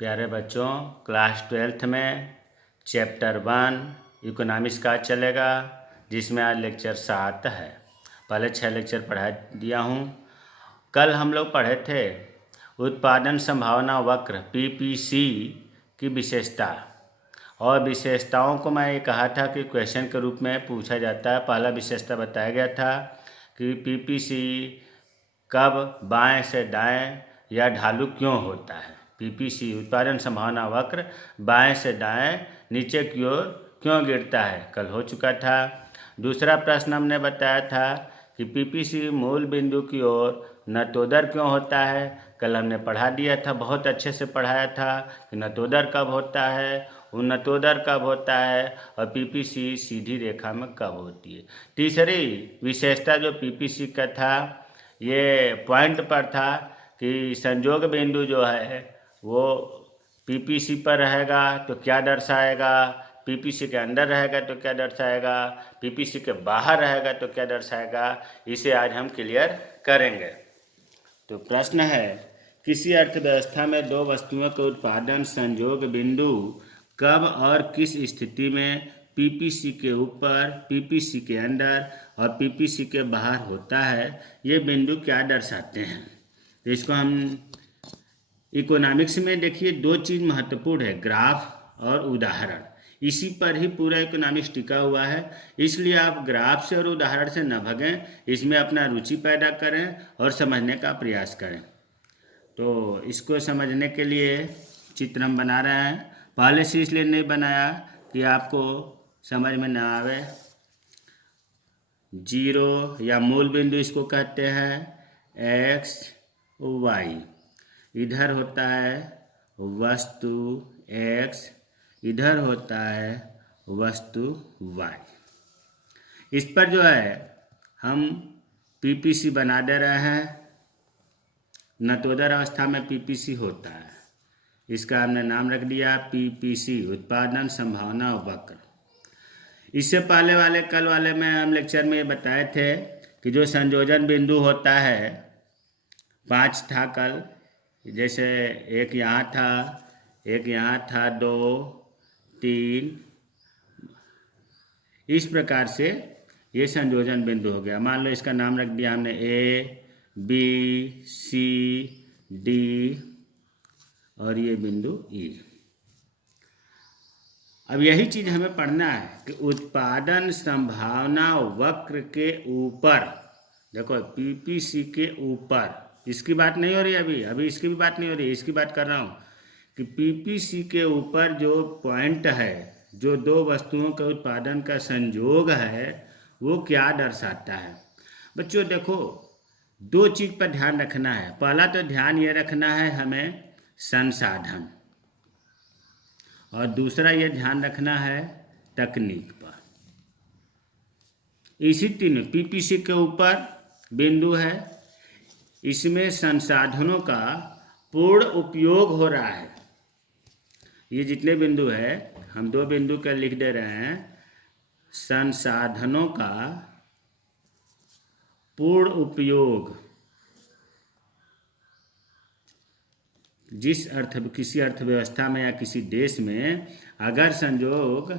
प्यारे बच्चों, class 12th में चैप्टर 1 इकोनॉमिक्स का चलेगा, जिसमें आज लेक्चर 7 है। पहले 6 लेक्चर पढ़ा दिया हूँ। कल हम लोग पढ़े थे उत्पादन संभावना वक्र पीपीसी की विशेषता, और विशेषताओं को मैं ये कहा था कि क्वेश्चन के रूप में पूछा जाता है। पहला विशेषता बताया गया था कि पीपीसी कब बाएं से दाएं या ढालू क्यों होता है। पीपीसी उत्पादन संभावना वक्र बाएं से दाएं नीचे की ओर क्यों गिरता है, कल हो चुका था। दूसरा प्रश्न हमने बताया था कि पीपीसी मूल बिंदु की ओर नतोदर क्यों होता है, कल हमने पढ़ा दिया था, बहुत अच्छे से पढ़ाया था कि नतोदर कब होता है, उन्नतोदर कब होता है और पीपीसी सीधी रेखा में कब होती है। तीसरी विशेषता जो पीपीसी का था, ये पॉइंट पर था कि संयोग बिंदु जो है वो पीपीसी पर रहेगा तो क्या दर्शाएगा, पीपीसी के अंदर रहेगा तो क्या दर्शाएगा, पीपीसी के बाहर रहेगा तो क्या दर्शाएगा। इसे आज हम क्लियर करेंगे। तो प्रश्न है, किसी अर्थव्यवस्था में दो वस्तुओं के उत्पादन संयोग बिंदु कब और किस स्थिति में पीपीसी के ऊपर, पीपीसी के अंदर और पीपीसी के बाहर होता है, ये बिंदु क्या दर्शाते हैं। तो इसको हम इकोनॉमिक्स में देखिए, दो चीज़ महत्वपूर्ण है, ग्राफ और उदाहरण। इसी पर ही पूरा इकोनॉमिक्स टिका हुआ है, इसलिए आप ग्राफ से और उदाहरण से न भगें, इसमें अपना रुचि पैदा करें और समझने का प्रयास करें। तो इसको समझने के लिए चित्र हम बना रहे हैं। पहले से इसलिए नहीं बनाया कि आपको समझ में न आवे। जीरो या मूल बिंदु इसको कहते हैं, एक्स वाई, इधर होता है वस्तु एक्स, इधर होता है वस्तु वाई। इस पर जो है हम पीपीसी बना दे रहे हैं। नतोदर अवस्था में पीपीसी होता है, इसका हमने नाम रख दिया पीपीसी, उत्पादन संभावना वक्र। इससे पहले वाले कल वाले में हम लेक्चर में बताए थे कि जो संयोजन बिंदु होता है, 5 था कल, जैसे एक यहाँ था, एक यहाँ था, 2, 3, इस प्रकार से ये संयोजन बिंदु हो गया। मान लो इसका नाम रख दिया हमने ए, बी, सी, डी और ये बिंदु ई। अब यही चीज़ हमें पढ़ना है कि उत्पादन संभावना वक्र के ऊपर, देखो पीपीसी के ऊपर, इसकी बात नहीं हो रही अभी इसकी भी बात नहीं हो रही, इसकी बात कर रहा हूँ कि पीपीसी के ऊपर जो पॉइंट है, जो दो वस्तुओं के उत्पादन का संयोग है, वो क्या दर्शाता है। बच्चों देखो, दो चीज़ पर ध्यान रखना है। पहला तो ध्यान ये रखना है हमें संसाधन, और दूसरा ये ध्यान रखना है तकनीक पर। इसी तीनों, पीपीसी के ऊपर बिंदु है, इसमें संसाधनों का पूर्ण उपयोग हो रहा है। ये जितने बिंदु है, हम दो बिंदु का लिख दे रहे हैं, संसाधनों का पूर्ण उपयोग। किसी अर्थव्यवस्था में या किसी देश में अगर संयोग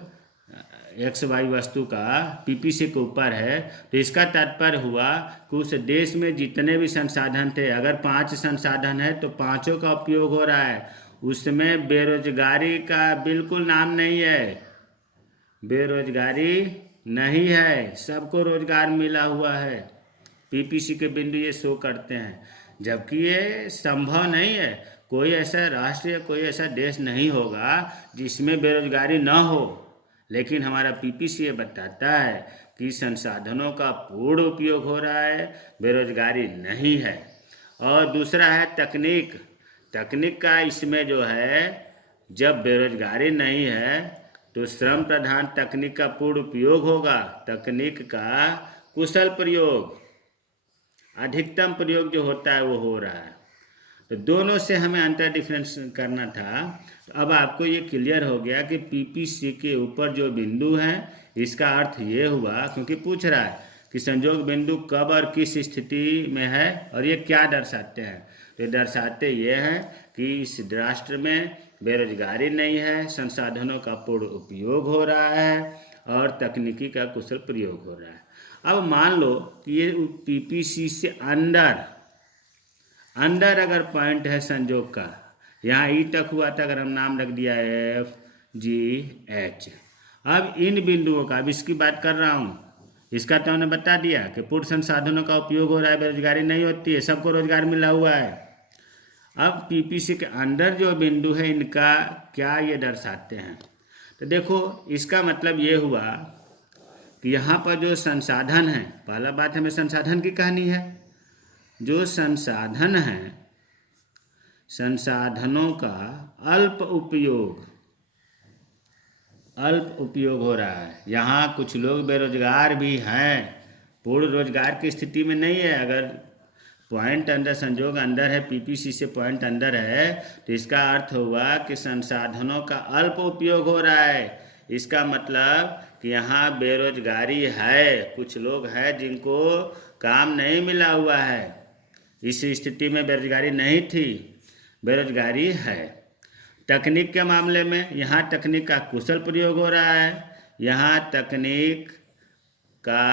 एक्स वाई वस्तु का पीपीसी के ऊपर है, तो इसका तात्पर्य हुआ कि उस देश में जितने भी संसाधन थे, अगर 5 संसाधन है तो 5 का उपयोग हो रहा है। उसमें बेरोजगारी का बिल्कुल नाम नहीं है, बेरोजगारी नहीं है, सबको रोजगार मिला हुआ है। पीपीसी के बिंदु ये शो करते हैं, जबकि ये संभव नहीं है। कोई ऐसा राष्ट्र या कोई ऐसा देश नहीं होगा जिसमें बेरोजगारी न हो, लेकिन हमारा पीपीसी ये बताता है कि संसाधनों का पूर्ण उपयोग हो रहा है, बेरोजगारी नहीं है। और दूसरा है तकनीक। तकनीक का इसमें जो है, जब बेरोजगारी नहीं है तो श्रम प्रधान तकनीक का पूर्ण उपयोग होगा, तकनीक का कुशल प्रयोग, अधिकतम प्रयोग जो होता है वो हो रहा है। तो दोनों से हमें अंतर डिफरेंस करना था। तो अब आपको ये क्लियर हो गया कि पीपीसी के ऊपर जो बिंदु है, इसका अर्थ ये हुआ, क्योंकि पूछ रहा है कि संयोग बिंदु कब और किस स्थिति में है और ये क्या दर्शाते हैं। तो ये दर्शाते ये हैं कि इस राष्ट्र में बेरोजगारी नहीं है, संसाधनों का पूर्ण उपयोग हो रहा है और तकनीकी का कुशल प्रयोग हो रहा है। अब मान लो कि ये पीपीसी से अंदर अगर पॉइंट है संजोग का, यहाँ ई तक हुआ था, अगर हम नाम रख दिया एफ जी एच। अब इन बिंदुओं का, अब इसकी बात कर रहा हूँ, इसका तो हमने बता दिया कि पूर्ण संसाधनों का उपयोग हो रहा है, बेरोजगारी नहीं होती है, सबको रोजगार मिला हुआ है। अब पीपीसी के अंदर जो बिंदु है इनका क्या ये दर्शाते हैं, तो देखो इसका मतलब ये हुआ कि यहाँ पर जो संसाधन है, पहला बात हमें संसाधन की कहानी है, जो संसाधन है संसाधनों का अल्प उपयोग हो रहा है। यहाँ कुछ लोग बेरोजगार भी हैं, पूर्ण रोजगार की स्थिति में नहीं है। अगर पॉइंट अंदर, संजोग अंदर है, पीपीसी से पॉइंट अंदर है, तो इसका अर्थ हुआ कि संसाधनों का अल्प उपयोग हो रहा है। इसका मतलब कि यहाँ बेरोजगारी है, कुछ लोग हैं जिनको काम नहीं मिला हुआ है। इस स्थिति में बेरोजगारी नहीं थी, बेरोजगारी है। तकनीक के मामले में यहाँ तकनीक का कुशल प्रयोग हो रहा है, यहाँ तकनीक का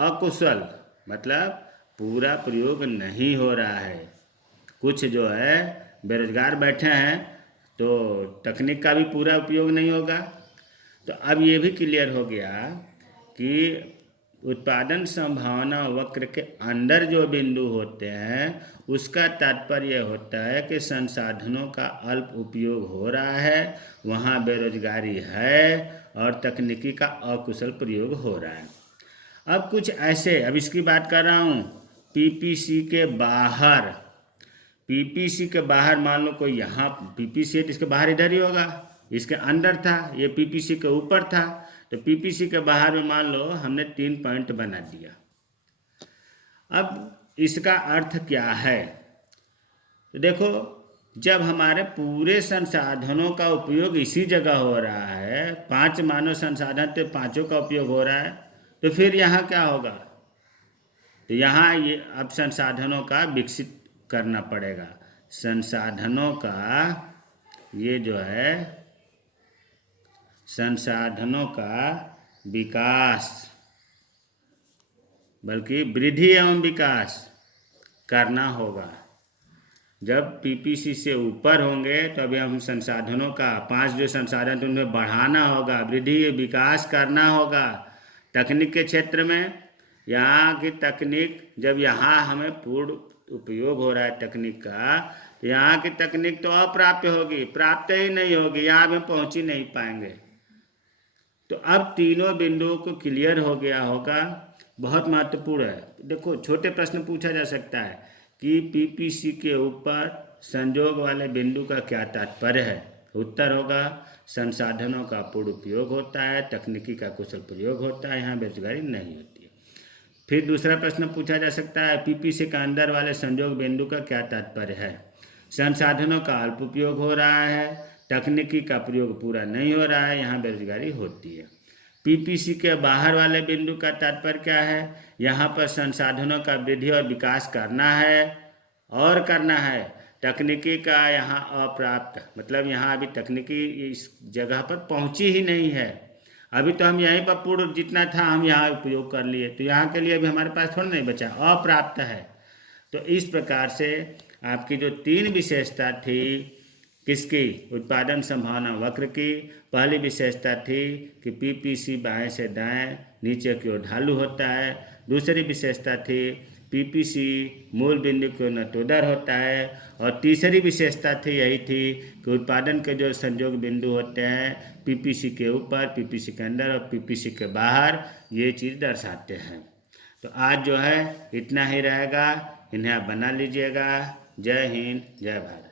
अकुशल मतलब पूरा प्रयोग नहीं हो रहा है। कुछ जो है बेरोजगार बैठे हैं तो तकनीक का भी पूरा उपयोग नहीं होगा। तो अब ये भी क्लियर हो गया कि उत्पादन संभावना वक्र के अंदर जो बिंदु होते हैं उसका तात्पर्य होता है कि संसाधनों का अल्प उपयोग हो रहा है, वहाँ बेरोजगारी है और तकनीकी का अकुशल प्रयोग हो रहा है। अब कुछ ऐसे, अब इसकी बात कर रहा हूँ पीपीसी के बाहर। पीपीसी के बाहर मान लो कोई यहाँ पीपीसी है तो इसके बाहर इधर ही होगा, इसके अंदर था, ये पीपीसी के ऊपर था, तो पीपीसी के बाहर में मान लो हमने 3 पॉइंट बना दिया। अब इसका अर्थ क्या है, तो देखो जब हमारे पूरे संसाधनों का उपयोग इसी जगह हो रहा है, 5 मानव संसाधन तो 5 का उपयोग हो रहा है, तो फिर यहाँ क्या होगा, तो यहाँ ये अब संसाधनों का विकसित करना पड़ेगा। संसाधनों का ये जो है संसाधनों का विकास, बल्कि वृद्धि एवं विकास करना होगा। जब पीपीसी से ऊपर होंगे तो अभी हम संसाधनों का 5 जो संसाधन तो उन्हें बढ़ाना होगा, वृद्धि विकास करना होगा। तकनीक के क्षेत्र में यहाँ की तकनीक, जब यहाँ हमें पूर्ण उपयोग हो रहा है तकनीक का, तो यहाँ की तकनीक तो अप्राप्य होगी, प्राप्त ही नहीं होगी, यहाँ हम पहुँच ही नहीं पाएंगे। तो अब तीनों बिंदुओं को क्लियर हो गया होगा, बहुत महत्वपूर्ण है। देखो छोटे प्रश्न पूछा जा सकता है कि पीपीसी के ऊपर संजोग वाले बिंदु का क्या तात्पर्य है। उत्तर होगा संसाधनों का पूर्ण उपयोग होता है, तकनीकी का कुशल प्रयोग होता है, यहाँ बेरोजगारी नहीं होती है। फिर दूसरा प्रश्न पूछा जा सकता है पीपीसी के अंदर वाले संजोग बिंदु का क्या तात्पर्य है। संसाधनों का अल्प उपयोग हो रहा है, तकनीकी का प्रयोग पूरा नहीं हो रहा है, यहाँ बेरोजगारी होती है। पीपीसी के बाहर वाले बिंदु का तात्पर्य क्या है, यहाँ पर संसाधनों का वृद्धि और विकास करना है और करना है, तकनीकी का यहाँ अप्राप्त, मतलब यहाँ अभी तकनीकी इस जगह पर पहुँची ही नहीं है। अभी तो हम यहीं पर पूर्ण जितना था हम यहाँ उपयोग कर लिए, तो यहाँ के लिए अभी हमारे पास थोड़ा नहीं बचा, अप्राप्त है। तो इस प्रकार से आपकी जो 3 विशेषता थी किसकी, उत्पादन संभावना वक्र की, पहली विशेषता थी कि पीपीसी बाएं से दाएं नीचे की ओर ढालू होता है। दूसरी विशेषता थी पीपीसी मूल बिंदु की ओर नतोदर होता है। और तीसरी विशेषता थी यही थी कि उत्पादन के जो संजोग बिंदु होते हैं पीपीसी के ऊपर, पीपीसी के अंदर और पीपीसी के बाहर, ये चीज़ दर्शाते हैं। तो आज जो है इतना ही रहेगा, इन्हें आप बना लीजिएगा। जय हिंद, जय भारत।